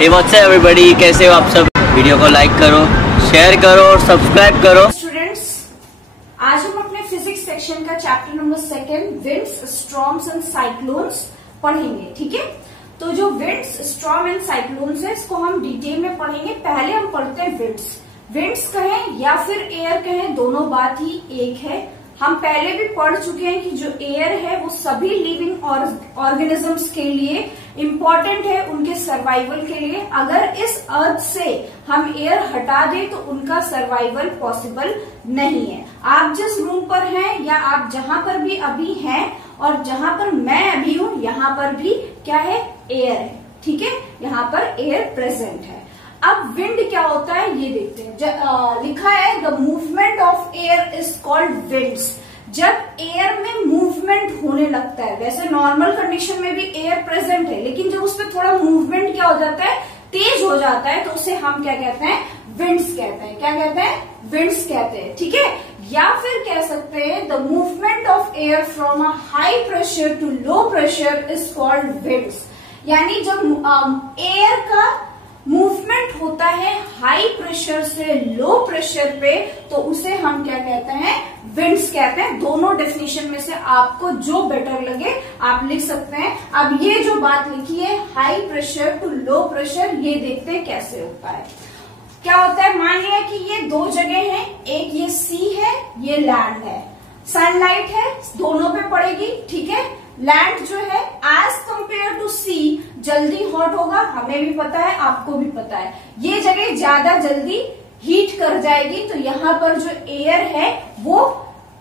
Hey what's up everybody, कैसे हो आप सब। वीडियो को लाइक करो, शेयर करो और सब्सक्राइब करो। स्टूडेंट्स, आज हम अपने फिजिक्स सेक्शन का chapter number 2 winds, storms and cyclones पढ़ेंगे। ठीक है, तो जो विंड्स, स्टॉर्म एंड साइक्लोन्स है इसको हम डिटेल में पढ़ेंगे। पहले हम पढ़ते हैं विंड्स। विंड्स कहें या फिर एयर कहें, दोनों बात ही एक है। हम पहले भी पढ़ चुके हैं कि जो एयर है वो सभी लिविंग ऑर्गेनिजम्स के लिए इम्पोर्टेंट है, उनके सर्वाइवल के लिए। अगर इस अर्थ से हम एयर हटा दें तो उनका सर्वाइवल पॉसिबल नहीं है। आप जिस रूम पर हैं या आप जहां पर भी अभी हैं और जहां पर मैं अभी हूं, यहाँ पर भी क्या है, एयर है। ठीक है, यहाँ पर एयर प्रेजेंट है। अब विंड क्या होता है ये देखते हैं। लिखा है the movement of air is called winds. जब एयर में मूवमेंट होने लगता है, वैसे नॉर्मल कंडीशन में भी एयर प्रेजेंट है, लेकिन जब उसमें थोड़ा मूवमेंट क्या हो जाता है, तेज हो जाता है, तो उसे हम क्या कहते हैं, विंड्स कहते हैं। क्या कहते हैं, विंड्स कहते हैं। ठीक है, या फिर कह सकते हैं the movement of air from a high pressure to low pressure is called winds. यानी जब एयर का मूवमेंट होता है हाई प्रेशर से लो प्रेशर पे, तो उसे हम क्या कहते हैं, विंड्स कहते हैं। दोनों डेफिनेशन में से आपको जो बेटर लगे आप लिख सकते हैं। अब ये जो बात लिखी है high pressure to low pressure, ये देखते हैं कैसे होता है। क्या होता है, मान लिया कि ये दो जगह हैं, एक ये सी है, ये लैंड है। सनलाइट है, दोनों पे पड़ेगी। ठीक है, लैंड जो है एज कंपेयर टू सी जल्दी हॉट होगा, हमें भी पता है, आपको भी पता है। ये जगह ज्यादा जल्दी हीट कर जाएगी, तो यहाँ पर जो एयर है वो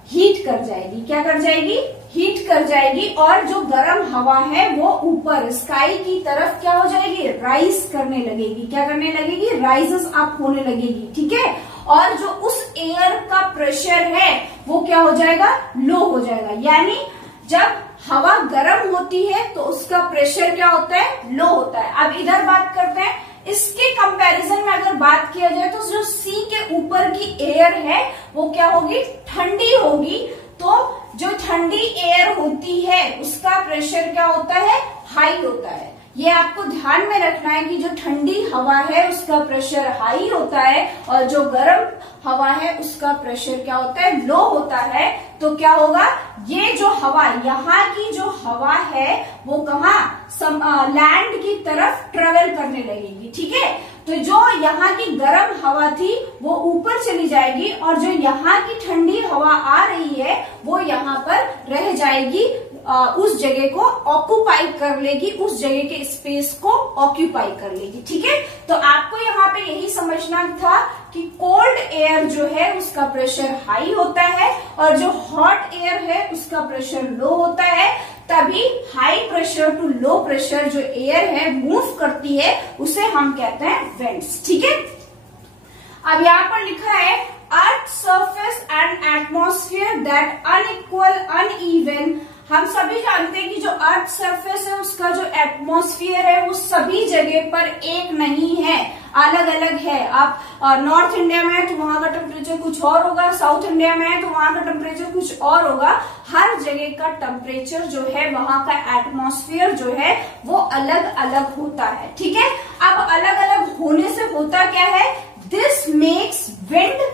हीट कर जाएगी। क्या कर जाएगी, हीट कर जाएगी। और जो गर्म हवा है वो ऊपर स्काई की तरफ क्या हो जाएगी, राइज करने लगेगी। क्या करने लगेगी, राइजेस अप होने लगेगी। ठीक है, और जो उस एयर का प्रेशर है वो क्या हो जाएगा, लो हो जाएगा। यानी जब हवा गर्म होती है तो उसका प्रेशर क्या होता है, लो होता है। अब इधर बात करते हैं, इसके कंपैरिजन में अगर बात किया जाए तो जो सी के ऊपर की एयर है वो क्या होगी, ठंडी होगी। तो जो ठंडी एयर होती है उसका प्रेशर क्या होता है, हाई होता है। ये आपको ध्यान में रखना है कि जो ठंडी हवा है उसका प्रेशर हाई होता है और जो गर्म हवा है उसका प्रेशर क्या होता है, लो होता है। तो क्या होगा, ये जो हवा, यहाँ की जो हवा है वो कहाँ, लैंड की तरफ ट्रेवल करने लगेगी। ठीक है, तो जो यहाँ की गर्म हवा थी वो ऊपर चली जाएगी और जो यहाँ की ठंडी हवा आ रही है वो यहाँ पर रह जाएगी, उस जगह को ऑक्यूपाई कर लेगी, उस जगह के स्पेस को ऑक्यूपाई कर लेगी। ठीक है, तो आपको यहाँ पे यही समझना था कि कोल्ड एयर जो है उसका प्रेशर हाई होता है और जो हॉट एयर है उसका प्रेशर लो होता है। तभी high pressure to low pressure जो एयर है मूव करती है उसे हम कहते हैं विंड्स। ठीक है, अब यहाँ पर लिखा है earth surface and atmosphere that unequal uneven. हम सभी जानते हैं कि जो अर्थ सरफेस है उसका जो एटमॉस्फेयर है वो सभी जगह पर एक नहीं है, अलग अलग है। आप नॉर्थ इंडिया में है तो वहां का टेम्परेचर कुछ और होगा, साउथ इंडिया में है तो वहां का टेम्परेचर कुछ और होगा। हर जगह का टेम्परेचर जो है, वहां का एटमॉस्फेयर जो है वो अलग अलग होता है। ठीक है, अब अलग अलग होने से होता क्या है, this makes wind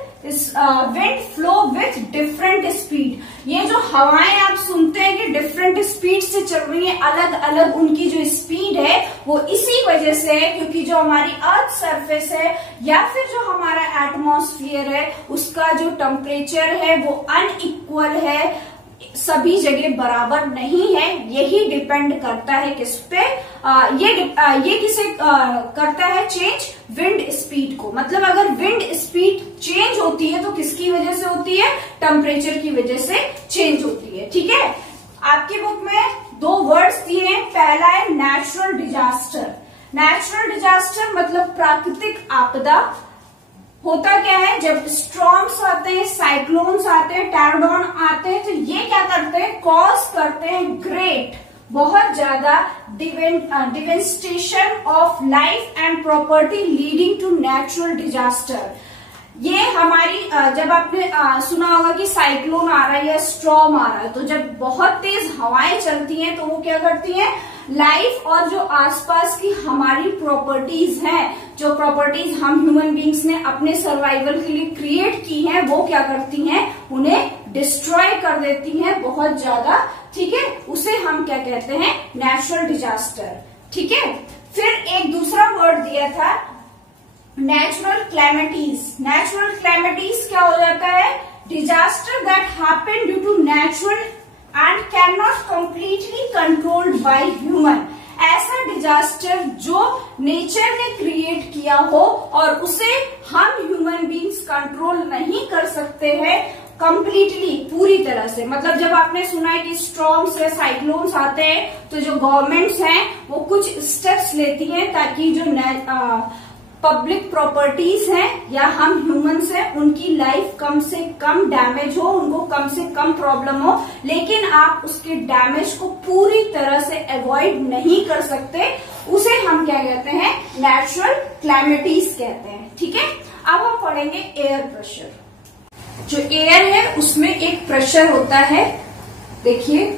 flow with different speed. ये जो हवाएं आप सुनते हैं कि डिफरेंट स्पीड से चल रही है, अलग अलग उनकी जो स्पीड है वो इसी वजह से है क्योंकि जो हमारी अर्थ सरफेस है या फिर जो हमारा एटमॉस्फेयर है उसका जो टेम्परेचर है वो अनइक्वल है, सभी जगह बराबर नहीं है। यही डिपेंड करता है किस पे, ये किसे करता है, चेंज, विंड स्पीड को। मतलब अगर विंड स्पीड चेंज होती है तो किसकी वजह से होती है, टेम्परेचर की वजह से चेंज होती है। ठीक है, आपकी बुक में दो वर्ड्स दिए हैं, पहला है नेचुरल डिजास्टर। नेचुरल डिजास्टर मतलब प्राकृतिक आपदा। होता क्या है, जब स्टॉर्म्स आते हैं, साइक्लोन्स आते हैं, टॉर्नेडो आते हैं, तो ये क्या करते हैं, कॉज करते हैं ग्रेट, बहुत ज्यादा devastation of life and property leading to natural disaster. ये हमारी जब आपने सुना होगा कि साइक्लोन आ रहा है या स्टॉर्म आ रहा है, तो जब बहुत तेज हवाएं चलती हैं तो वो क्या करती हैं, लाइफ और जो आसपास की हमारी प्रॉपर्टीज हैं, जो प्रॉपर्टीज हम ह्यूमन बींग्स ने अपने सर्वाइवल के लिए क्रिएट की हैं, वो क्या करती हैं, उन्हें डिस्ट्रॉय कर देती हैं बहुत ज्यादा। ठीक है, उसे हम क्या कहते हैं, नेचुरल डिजास्टर। ठीक है, फिर एक दूसरा वर्ड दिया था नेचुरल क्लैमिटीज। नेचुरल क्लैमिटीज क्या हो जाता है, disaster that happen due to natural and can not completely controlled by human. ऐसा डिजास्टर जो नेचर ने क्रिएट किया हो और उसे हम ह्यूमन बींग्स कंट्रोल नहीं कर सकते हैं कंप्लीटली, पूरी तरह से। मतलब जब आपने सुना है कि स्टॉर्म्स या साइक्लोन्स आते हैं तो जो गवर्नमेंट्स हैं वो कुछ स्टेप्स लेती हैं ताकि जो पब्लिक प्रॉपर्टीज हैं या हम ह्यूमंस हैं उनकी लाइफ कम से कम डैमेज हो, उनको कम से कम प्रॉब्लम हो। लेकिन आप उसके डैमेज को पूरी तरह से अवॉइड नहीं कर सकते, उसे हम क्या कहते हैं, नेचुरल क्लैमिटीज कहते हैं। ठीक है, अब हम पढ़ेंगे एयर प्रेशर। जो एयर है उसमें एक प्रेशर होता है, देखिए,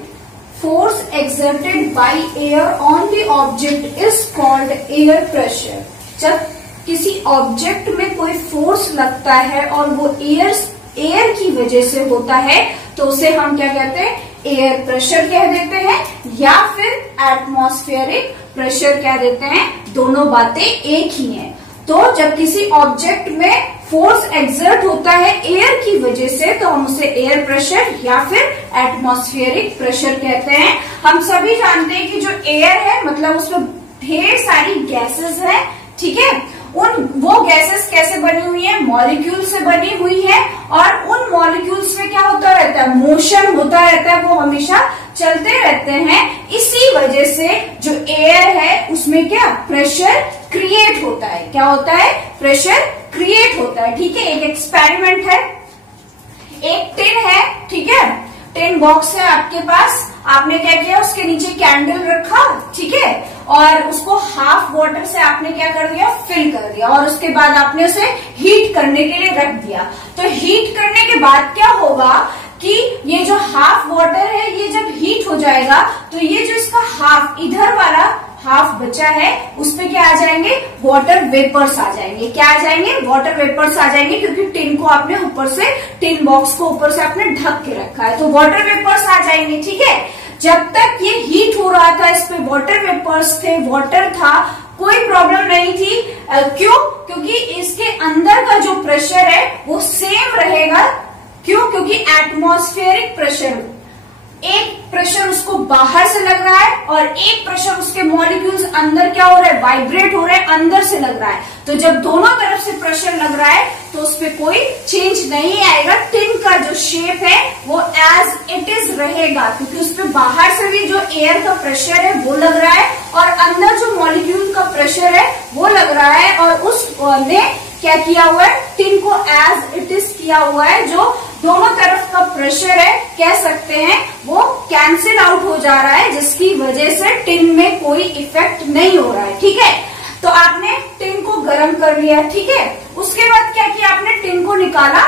force exerted by air on the object is called air pressure. जब किसी ऑब्जेक्ट में कोई फोर्स लगता है और वो एयर की वजह से होता है तो उसे हम क्या कहते हैं, एयर प्रेशर कह देते हैं या फिर एटमॉस्फेरिक प्रेशर कह देते हैं। दोनों बातें एक ही हैं। तो जब किसी ऑब्जेक्ट में फोर्स एक्सर्ट होता है एयर की वजह से तो हम उसे एयर प्रेशर या फिर एटमॉस्फेरिक प्रेशर कहते हैं। हम सभी जानते हैं कि जो एयर है मतलब उसमें ढेर सारी गैसेस है। ठीक है, वो गैसेस कैसे बनी हुई है, मॉलिक्यूल से बनी हुई है और उन मॉलिक्यूल्स में क्या होता रहता है, मोशन होता रहता है, वो हमेशा चलते रहते हैं। इसी वजह से जो एयर है उसमें क्या प्रेशर क्रिएट होता है। क्या होता है, प्रेशर क्रिएट होता है। ठीक है, एक एक्सपेरिमेंट है, एक टिन है, ठीक है, टिन बॉक्स है आपके पास, आपने क्या किया, उसके नीचे कैंडल रखा, ठीक है, और उसको हाफ वाटर से आपने क्या कर दिया, फिल कर दिया और उसके बाद आपने उसे हीट करने के लिए रख दिया। तो हीट करने के बाद क्या होगा कि ये जो हाफ वाटर है ये जब हीट हो जाएगा तो ये जो इसका हाफ, इधर वाला हाफ बचा है, उस पे क्या आ जाएंगे, वाटर वेपर्स आ जाएंगे। क्या आ जाएंगे, वाटर वेपर्स आ जाएंगे, क्योंकि टिन को आपने ऊपर से, टिन बॉक्स को ऊपर से आपने ढक के रखा है, तो वाटर वेपर्स आ जाएंगे। ठीक है, जब तक ये हीट हो रहा था इस पे वाटर वेपर्स थे, वाटर था, कोई प्रॉब्लम नहीं थी। क्यों, क्योंकि इसके अंदर का जो प्रेशर है वो सेम रहेगा। क्यों, क्योंकि एटमॉस्फेरिक प्रेशर, एक प्रेशर उसको बाहर से लग रहा है और एक प्रेशर उसके मॉलिक्यूल्स अंदर क्या हो रहा है, वाइब्रेट हो रहा है, अंदर से लग रहा है। तो जब दोनों तरफ से प्रेशर लग रहा है तो उस पर कोई चेंज नहीं आएगा। टिन का जो शेप है वो एज इट इज रहेगा, क्योंकि उस पर बाहर से भी जो एयर का प्रेशर है वो लग रहा है और अंदर जो मॉलिक्यूल का प्रेशर है वो लग रहा है, और उसने क्या किया हुआ है, टिन को एज इट इज किया हुआ है। जो दोनों तरफ का प्रेशर है कह सकते हैं वो कैंसिल आउट हो जा रहा है, जिसकी वजह से टिन में कोई इफेक्ट नहीं हो रहा है। ठीक है, तो आपने टिन को गर्म कर लिया, ठीक है, उसके बाद क्या किया, आपने टिन को निकाला,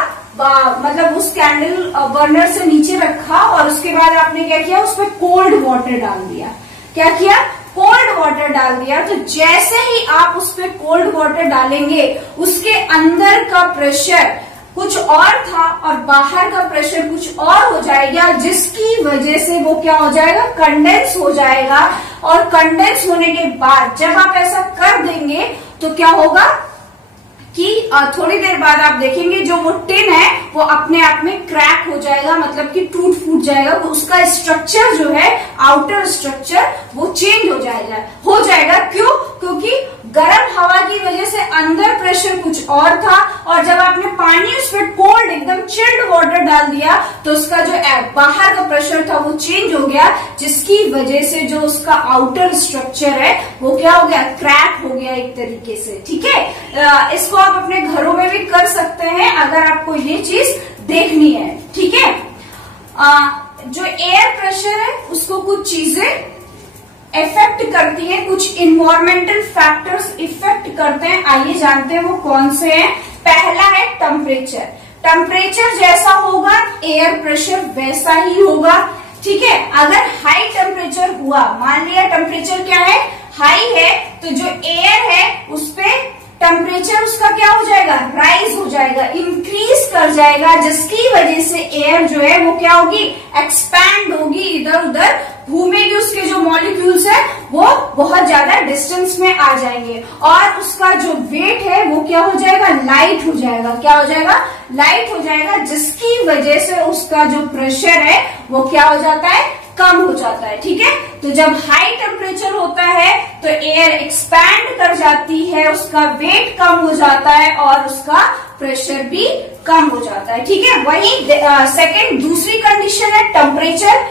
मतलब उस कैंडल बर्नर से नीचे रखा और उसके बाद आपने क्या किया, उसमें कोल्ड वाटर डाल दिया। क्या किया, कोल्ड वाटर डाल दिया। तो जैसे ही आप उस पर कोल्ड वाटर डालेंगे उसके अंदर का प्रेशर कुछ और था और बाहर का प्रेशर कुछ और हो जाएगा, जिसकी वजह से वो क्या हो जाएगा, कंडेंस हो जाएगा। और कंडेंस होने के बाद जब आप ऐसा कर देंगे तो क्या होगा कि थोड़ी देर बाद आप देखेंगे जो वो टिन है वो अपने आप में क्रैक हो जाएगा, मतलब कि टूट फूट जाएगा। तो उसका स्ट्रक्चर जो है, आउटर स्ट्रक्चर, वो चेंज हो जाएगा। क्यों, क्योंकि गर्म हवा की वजह से अंदर प्रेशर कुछ और था और जब आपने पानी उस पर कोल्ड एकदम चिल्ड वाटर डाल दिया तो उसका जो बाहर का प्रेशर था वो चेंज हो गया, जिसकी वजह से जो उसका आउटर स्ट्रक्चर है वो क्या हो गया, क्रैक हो गया एक तरीके से। ठीक है, इसको आप अपने घरों में भी कर सकते हैं अगर आपको ये चीज देखनी है। ठीक है, जो एयर प्रेशर है उसको कुछ चीजें इफेक्ट करती है, कुछ इन्वायरमेंटल फैक्टर्स इफेक्ट करते हैं। आइए जानते हैं वो कौन से हैं। पहला है टेम्परेचर। टेम्परेचर जैसा होगा एयर प्रेशर वैसा ही होगा। ठीक है। अगर हाई टेम्परेचर हुआ, मान लिया टेम्परेचर क्या है, हाई है, तो जो एयर है उस पे टेम्परेचर उसका क्या हो जाएगा, राइज हो जाएगा, इंक्रीज कर जाएगा, जिसकी वजह से एयर जो है वो क्या होगी, एक्सपैंड होगी, इधर उधर घूमेगी, उसके जो मॉलिक्यूल्स है वो बहुत ज्यादा डिस्टेंस में आ जाएंगे और उसका जो वेट है वो क्या हो जाएगा, लाइट हो जाएगा। क्या हो जाएगा, लाइट हो जाएगा, जिसकी वजह से उसका जो प्रेशर है वो क्या हो जाता है, कम हो जाता है। ठीक है, तो जब हाई टेम्परेचर होता है तो एयर एक्सपैंड कर जाती है, उसका वेट कम हो जाता है और उसका प्रेशर भी कम हो जाता है। ठीक है, वही सेकंड दूसरी कंडीशन है टेम्परेचर,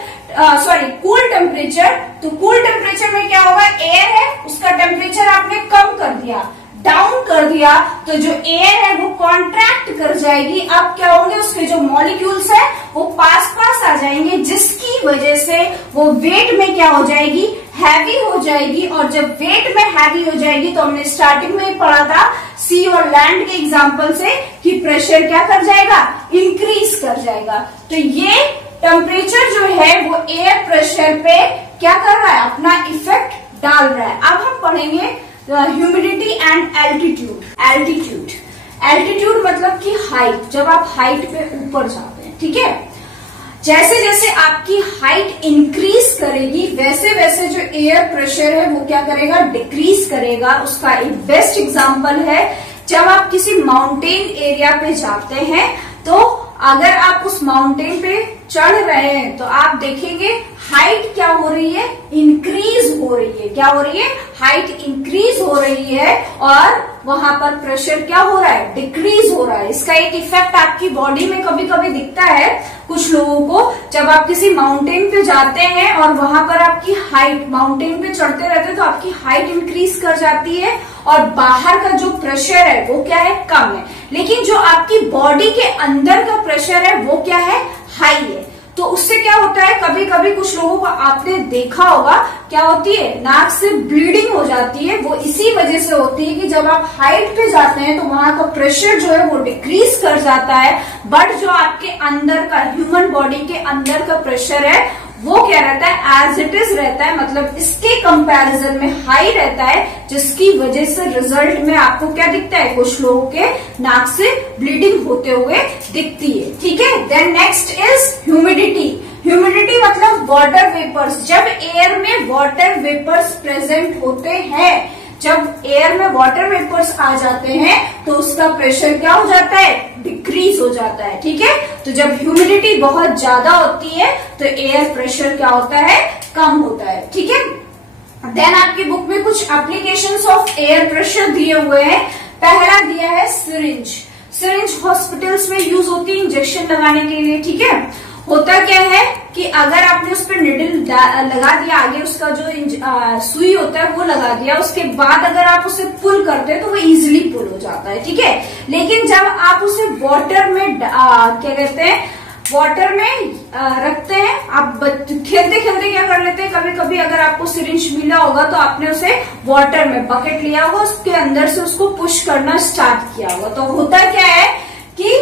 कूल टेम्परेचर। तो कूल टेम्परेचर में क्या होगा, एयर है उसका टेम्परेचर आपने कम कर दिया, डाउन कर दिया, तो जो एयर है वो कॉन्ट्रैक्ट कर जाएगी। अब क्या होंगे, उसके जो मॉलिक्यूल्स है वो पास पास आ जाएंगे, जिसकी वजह से वो वेट में क्या हो जाएगी, हैवी हो जाएगी। और जब वेट में हैवी हो जाएगी तो हमने स्टार्टिंग में ही पढ़ा था सी और लैंड के एग्जांपल से कि प्रेशर क्या कर जाएगा, इंक्रीज कर जाएगा। तो ये टेम्परेचर जो है वो एयर प्रेशर पे क्या कर रहा है, अपना इफेक्ट डाल रहा है। अब हम पढ़ेंगे ह्यूमिडिटी एंड एल्टीट्यूड। एल्टीट्यूड मतलब कि हाइट, जब आप हाइट पे ऊपर जाते हैं। ठीक है, जैसे जैसे आपकी हाइट इंक्रीज करेगी वैसे वैसे जो एयर प्रेशर है वो क्या करेगा, डिक्रीज करेगा। उसका एक बेस्ट एग्जांपल है जब आप किसी माउंटेन एरिया पे जाते हैं, तो अगर आप उस माउंटेन पे चढ़ रहे हैं तो आप देखेंगे हाइट क्या हो रही है, इंक्रीज हो रही है। क्या हो रही है, हाइट इंक्रीज हो रही है और वहां पर प्रेशर क्या हो रहा है, डिक्रीज हो रहा है। इसका एक इफेक्ट आपकी बॉडी में कभी कभी दिखता है कुछ लोगों को, जब आप किसी माउंटेन पे जाते हैं और वहां पर आपकी हाइट, माउंटेन पे चढ़ते रहते हैं तो आपकी हाइट इंक्रीज कर जाती है और बाहर का जो प्रेशर है वो क्या है, कम है, लेकिन जो आपकी बॉडी के अंदर का प्रेशर है वो क्या है, हाई है। तो उससे क्या होता है, कभी कभी कुछ लोगों को आपने देखा होगा क्या होती है, नाक से ब्लीडिंग हो जाती है। वो इसी वजह से होती है कि जब आप हाइट पे जाते हैं तो वहां का प्रेशर जो है वो डिक्रीज कर जाता है, बट जो आपके अंदर का, ह्यूमन बॉडी के अंदर का प्रेशर है वो क्या रहता है, एज इट इज रहता है, मतलब इसके कंपैरिजन में हाई रहता है, जिसकी वजह से रिजल्ट में आपको क्या दिखता है, कुछ लोगों के नाक से ब्लीडिंग होते हुए दिखती है। ठीक है, then next is humidity. Humidity मतलब वाटर वेपर्स। जब एयर में वाटर वेपर्स प्रेजेंट होते हैं, जब एयर में वाटर वेपर्स आ जाते हैं तो उसका प्रेशर क्या हो जाता है, डिक्रीज हो जाता है। ठीक है, तो जब ह्यूमिडिटी बहुत ज्यादा होती है तो एयर प्रेशर क्या होता है, कम होता है। ठीक है, देन आपकी बुक में कुछ एप्लीकेशंस ऑफ एयर प्रेशर दिए हुए हैं। पहला दिया है सिरिंज। सिरिंज हॉस्पिटल्स में यूज होती है इंजेक्शन लगाने के लिए। ठीक है, होता क्या है कि अगर आपने उस पर निडल लगा दिया, आगे उसका जो सुई होता है वो लगा दिया, उसके बाद अगर आप उसे पुल करते हैं तो वो इजीली पुल हो जाता है। ठीक है, लेकिन जब आप उसे वाटर में क्या कहते हैं, वाटर में रखते हैं, आप खेलते खेलते क्या कर लेते हैं, कभी कभी अगर आपको सिरिंज मिला होगा तो आपने उसे वाटर में बकेट लिया होगा, उसके अंदर से उसको पुश करना स्टार्ट किया होगा। तो होता क्या है कि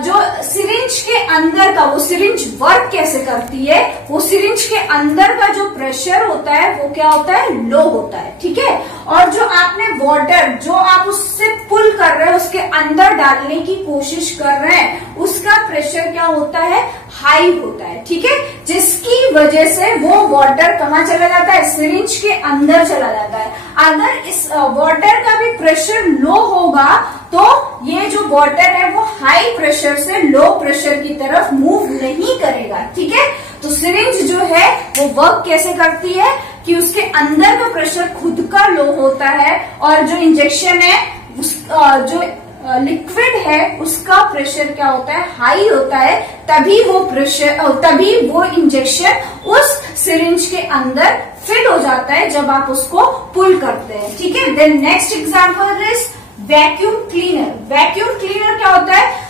जो सिरिंज के अंदर का, वो सिरिंज वर्क कैसे करती है, वो सिरिंज के अंदर का जो प्रेशर होता है वो क्या होता है, लो होता है। ठीक है, और जो आपने वाटर, जो आप उससे पुल कर रहे हैं, उसके अंदर डालने की कोशिश कर रहे हैं, उसका प्रेशर क्या होता है, हाई होता है। ठीक है, जिसकी वजह से वो वाटर कहाँ चला जाता है, सिरिंज के अंदर चला जाता है। अगर इस वाटर का भी प्रेशर लो होगा तो ये जो वाटर है वो हाई प्रेशर से लो प्रेशर की तरफ मूव नहीं करेगा। ठीक है, तो सिरिंज जो है वो वर्क कैसे करती है कि उसके अंदर का प्रेशर खुद का लो होता है और जो इंजेक्शन है जो लिक्विड है उसका प्रेशर क्या होता है, हाई होता है, तभी वो इंजेक्शन उस सिरिंज के अंदर फिट हो जाता है जब आप उसको पुल करते हैं। ठीक है, then next example is vacuum cleaner. Vacuum cleaner क्या होता है,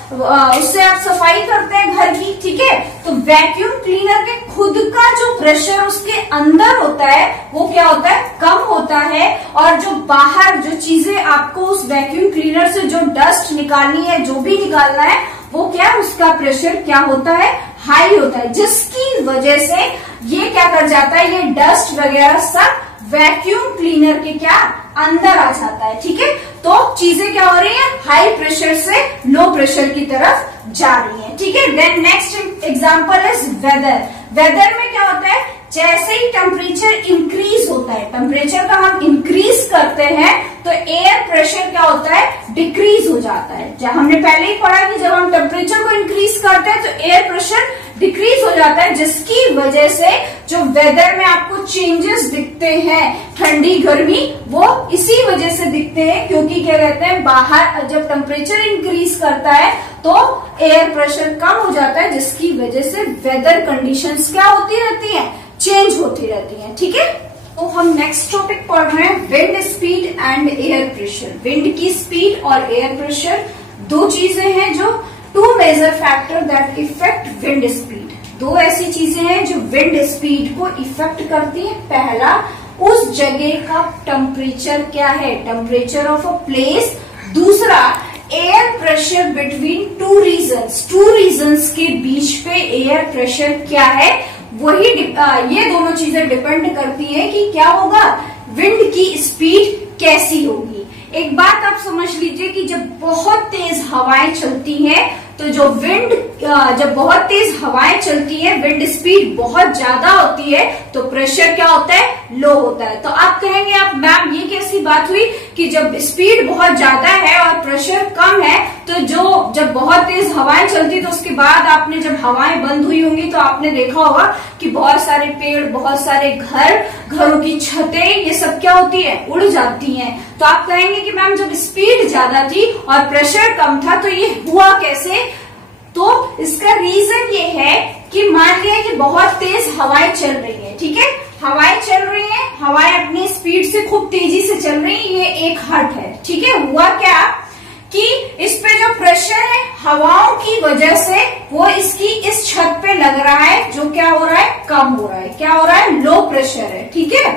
उससे आप सफाई करते हैं घर की। ठीक है, तो वैक्यूम क्लीनर के खुद का जो प्रेशर उसके अंदर होता है वो क्या होता है, कम होता है, और जो बाहर जो चीजें आपको उस वैक्यूम क्लीनर से जो डस्ट निकालनी है, जो भी निकालना है, वो क्या, उसका प्रेशर क्या होता है, हाई होता है, जिसकी वजह से ये क्या कर जाता है, ये डस्ट वगैरह सब वैक्यूम क्लीनर के क्या अंदर आ जाता है। ठीक है, तो चीजें क्या हो रही है, हाई प्रेशर से लो प्रेशर की तरफ जा रही है। ठीक है, then next example is weather. Weather में क्या होता है, जैसे ही टेम्परेचर इंक्रीज होता है, टेम्परेचर का हम इंक्रीज करते हैं तो एयर प्रेशर क्या होता है, डिक्रीज हो जाता है। जब हमने पहले ही पढ़ा कि जब हम टेम्परेचर को इंक्रीज करते हैं तो एयर प्रेशर डिक्रीज हो जाता है, जिसकी वजह से जो वेदर में आपको चेंजेस दिखते हैं, ठंडी गर्मी, वो इसी वजह से दिखते हैं, क्योंकि क्या कहते हैं, बाहर जब टेम्परेचर इंक्रीज करता है तो एयर प्रेशर कम हो जाता है, जिसकी वजह से वेदर कंडीशंस क्या होती रहती है, चेंज होती रहती है। ठीक है, तो हम नेक्स्ट टॉपिक पढ़ रहे हैं, wind speed and air pressure. Wind की स्पीड और एयर प्रेशर दो चीजें हैं जो two major factor that affect wind speed. दो ऐसी चीजें हैं जो विंड स्पीड को इफेक्ट करती है। पहला, उस जगह का टेम्परेचर क्या है, टेम्परेचर ऑफ अ प्लेस। दूसरा, air pressure between two reasons के बीच पे एयर प्रेशर क्या है, वही ये दोनों चीजें डिपेंड करती है कि क्या होगा, विंड की स्पीड कैसी होगी। एक बात आप समझ लीजिए कि जब बहुत तेज हवाएं चलती हैं तो जो विंड, जब बहुत तेज हवाएं चलती है, विंड स्पीड बहुत ज्यादा होती है, तो प्रेशर क्या होता है, लो होता है। तो आप कहेंगे, आप मैम ये कैसी बात हुई कि जब स्पीड बहुत ज्यादा है और प्रेशर कम है, तो जब बहुत तेज हवाएं चलती तो उसके बाद आपने जब हवाएं बंद हुई होंगी तो आपने देखा होगा कि बहुत सारे पेड़, बहुत सारे घरों की छतें, ये सब क्या होती है, उड़ जाती हैं। तो आप कहेंगे कि मैम जब स्पीड ज्यादा थी और प्रेशर कम था तो ये हुआ कैसे? तो इसका रीजन ये है कि मान लिया कि बहुत तेज हवाएं चल रही है, ठीक है, हवाएं चल रही हैं, हवाएं अपनी स्पीड से खूब तेजी से चल रही है, ये एक हट है, ठीक है। हुआ क्या कि इस पे जो प्रेशर है हवाओं की वजह से वो इसकी इस छत पे लग रहा है, जो क्या हो रहा है, कम हो रहा है। क्या हो रहा है, लो प्रेशर है, ठीक है।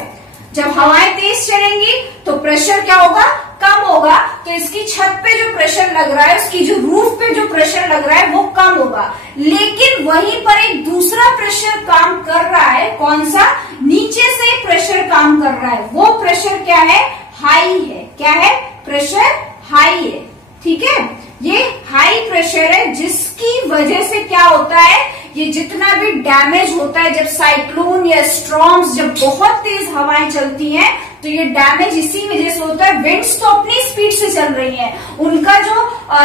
जब हवाएं तेज चलेंगी तो प्रेशर क्या होगा, कम होगा, तो इसकी छत पे जो प्रेशर लग रहा है, उसकी जो रूफ पे जो प्रेशर लग रहा है वो कम होगा। लेकिन वहीं पर एक दूसरा प्रेशर काम कर रहा है, कौन सा, नीचे से प्रेशर काम कर रहा है, वो प्रेशर क्या है, हाई है। क्या है, प्रेशर हाई है, ठीक है। ये हाई प्रेशर है, जिसकी वजह से क्या होता है, ये जितना भी डैमेज होता है, जब साइक्लोन या स्टॉर्म्स, जब बहुत तेज हवाएं चलती हैं, तो ये डैमेज इसी वजह से होता है। विंड्स तो अपनी स्पीड से चल रही हैं, उनका जो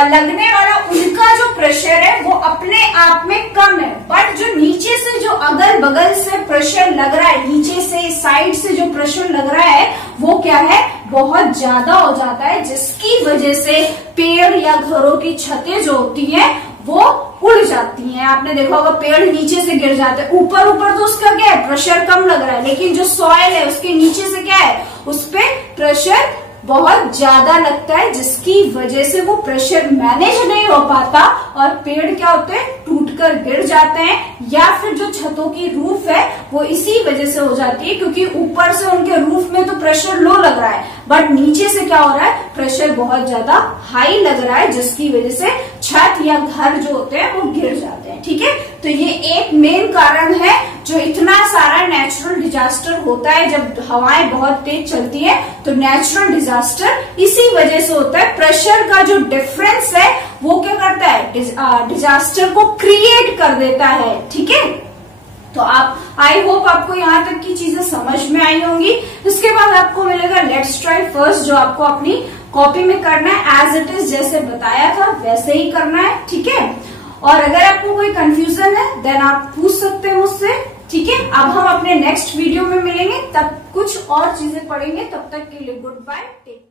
लगने वाला उनका जो प्रेशर है वो अपने आप में कम है, बट जो नीचे से, जो अगल बगल से प्रेशर लग रहा है, नीचे से साइड से जो प्रेशर लग रहा है वो क्या है, बहुत ज्यादा हो जाता है, जिसकी वजह से पेड़ या घरों की छतें जो होती हैं वो उड़ जाती हैं। आपने देखा होगा पेड़ नीचे से गिर जाते हैं, ऊपर तो उसका क्या है, प्रेशर कम लग रहा है, लेकिन जो सॉइल है उसके नीचे से क्या है, उस पे प्रेशर बहुत ज्यादा लगता है, जिसकी वजह से वो प्रेशर मैनेज नहीं हो पाता और पेड़ क्या होते हैं, टूटकर गिर जाते हैं, या फिर जो छतों की रूफ है वो इसी वजह से हो जाती है, क्योंकि ऊपर से उनके रूफ में तो प्रेशर लो लग रहा है, बट नीचे से क्या हो रहा है, प्रेशर बहुत ज्यादा हाई लग रहा है, जिसकी वजह से छत या घर जो होते हैं वो गिर जाते हैं, ठीक है। तो ये एक मेन कारण है जो इतना सारा नेचुरल डिजास्टर होता है, जब हवाएं बहुत तेज चलती है तो नेचुरल डिजास्टर इसी वजह से होता है। प्रेशर का जो डिफरेंस है वो क्या करता है, डिजास्टर को क्रिएट कर देता है, ठीक है। तो आप, आई होप आपको यहाँ तक की चीजें समझ में आई होंगी। इसके बाद आपको मिलेगा लेट्स ट्राई फर्स्ट, जो आपको अपनी कॉपी में करना है, एज इट इज जैसे बताया था वैसे ही करना है, ठीक है। और अगर आपको कोई कंफ्यूजन है देन आप पूछ सकते हैं मुझसे, ठीक है। अब हम अपने नेक्स्ट वीडियो में मिलेंगे, तब कुछ और चीजें पढ़ेंगे, तब तक के लिए गुड बाय, टेक केयर।